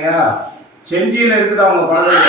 இல்லைங்க. செஞ்சியில இருக்குது அவங்க குழந்தைங்க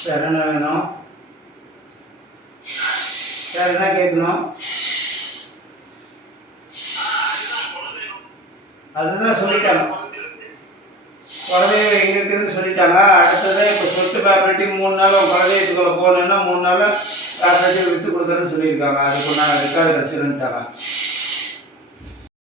சரண வேணும் சரணா கேட்கணும் அதுதான் சொல்லிட்டாங்க. குழந்தைய எங்கே இருக்குதுன்னு சொல்லிட்டாங்க. அடுத்தது இப்போ சொத்து ப்ராப்பர்ட்டி மூணு நாள் குழந்தையத்துக்குள்ள போகணுன்னா மூணு நாள் ப்ராப்பர்ட்டி விட்டு கொடுத்தேன்னு சொல்லியிருக்காங்க. அதுக்கு நான் ரெக்கார்டு வச்சுருந்துட்டாங்க